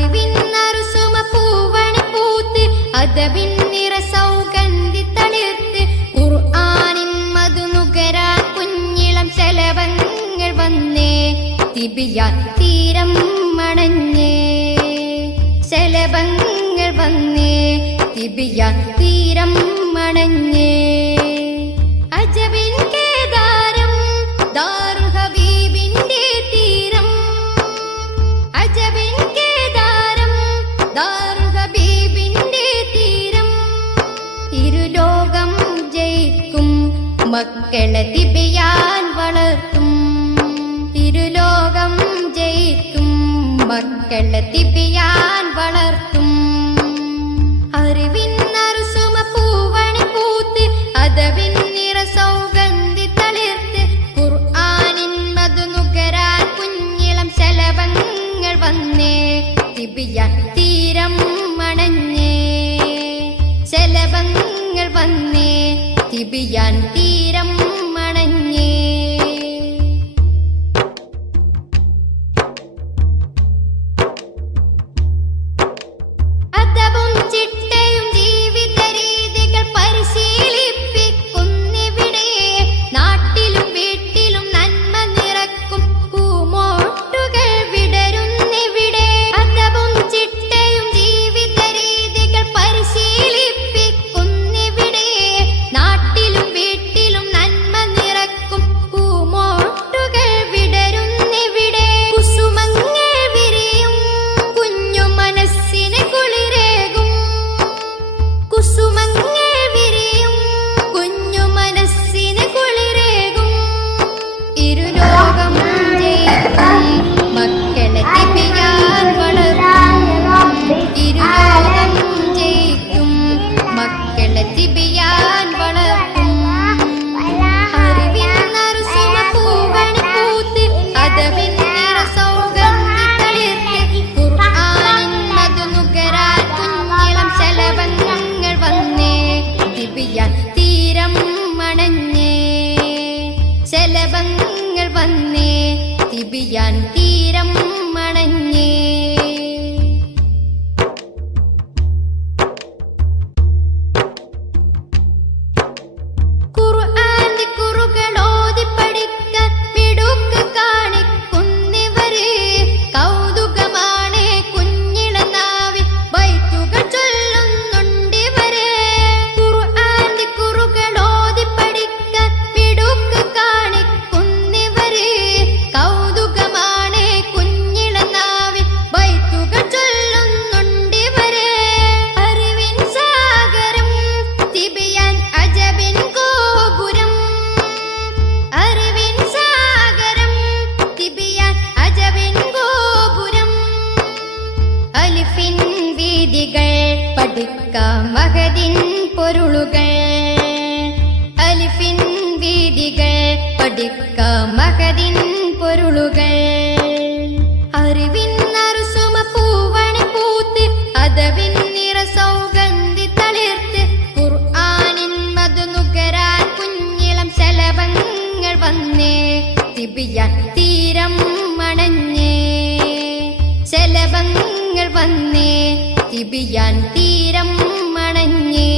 അറിവിന്നറുസുമ പൂവണി പൂത്ത് അതവിൻ നിറ സൗഗന്ധി തളിർത്ത് ഖുർആനിൻ മധുനുകരാ കുഞ്ഞിളം ശലഭങ്ങൾ വന്നേ തിബിയാൻ തീരം മണഞ്ഞേ ശലഭങ്ങൾ വന്നേ തിബിയാൻ തീരം മണഞ്ഞേ അജബിൻ കേദാരം ദാറുൽ ഹബീബിന്റെ തീരം അജബിൻ കേദാരം ദാറുൽ ഹബീബിന്റെ തീരം ഇരുലോകം ജയിക്കും മക്കളെ തിബിയാൻ വളർത്തും ഇരുലോകം ജയിക്കും മക്കളെ തിബിയാൻ വളർത്തും അറിവിന്നറുസുമ പൂവണി പൂത്ത് അതവിൻ നിറ സൗഗന്ധി തളിർത്ത് ഖുർആനിൻ മധുനുകരാൻ കുഞ്ഞിളം ശലഭങ്ങൾ വന്നേ തിബിയാൻ തീരം മണഞ്ഞേ ശലഭങ്ങൾ വന്നേ തിബിയാൻ തീരം മണഞ്ഞേ അദബും ചിട്ടയും ജീവിത രീതികൾ പരിശീലിപ്പിക്കുന്നിവിടെ നാട്ടിലും വീട്ടിലും നന്മ നിറക്കും പൂമോട്ടുകൾ വിടരുന്നിവിടെ അദബും ചിട്ടയും ജീവിത രീതികൾ പരിശീലിപ്പിക്കുന്നിവിടെ നാട്ടിലും വീട്ടിലും നന്മ നിറക്കും പൂമോട്ടുകൾ വിടരുന്നിവിടെ കുസുമങ്ങൾ വിരിയും കുഞ്ഞു മനസ്സിന് കുളിരേകും കുസുമങ്ങൾ വിരിയും കുഞ്ഞു മനസ്സിന് കുളിരേകും ഇരുലോകം ജയിക്കും മക്കളെ തിബിയാൻ വളർത്തും ഇരുലോകം ജയിക്കും മക്കളെ തിബിയാൻ വളർത്തും അറിവിന്നറുസുമ പൂവണി പൂത്ത് അതവിൻ നിറ സൗഗന്ധി തളിർത്ത് ഖുർആനിൻ മധുനുകരാൻ കുഞ്ഞിളം ശലഭങ്ങൾ വന്നേ തിബിയാൻ തീരം മണഞ്ഞേ ശലഭങ്ങൾ വന്നേ തിബിയാൻ തീരം മണഞ്ഞേ ഖുർആന്റെ കുറുകളോതി പഠിക്കാൻ മിടുക്ക് കാണിക്കുന്നിവര് കൗതുകമാണ് കുഞ്ഞിളനാവിൽ ബൈത്തുകൾ ചൊല്ലുന്നുണ്ടിവര് ഖുർആന്റെ കുറുകളോതി പഠിക്കാൻ മിടുക്ക് കാണിക്കുന്നിവര് കൗതുകമാണ് കുഞ്ഞിളനാവിൽ ബൈത്തുകൾ ചൊല്ലുന്നുണ്ടിവര് അറിവിൻ സാഗരം തിബിയാൻ അജബിൻ ഗോപുരം അറിവിൻ സാഗരം തിബിയാൻ അജബിൻ ഗോപുരം അലിഫിൻ വീതികൾ പഠിക്കാം മഹദിൻ പൊരുളുകൾ അലിഫിൻ വീതികൾ പഠിക്കാം മഹദിൻ പൊരുളുകൾ അറിവിന്നറുസുമ പൂവണി പൂത്ത് അതവിൻ നിറ സൗഗന്ധി തളിർത്ത് ഖുർആനിൻ മധുനുകരാൻ കുഞ്ഞിളം ശലഭങ്ങൾ വന്നേ തിബിയാൻ തീരം മണഞ്ഞേ ശലഭങ്ങൾ വന്നേ തിബിയാൻ തീരം മണഞ്ഞേ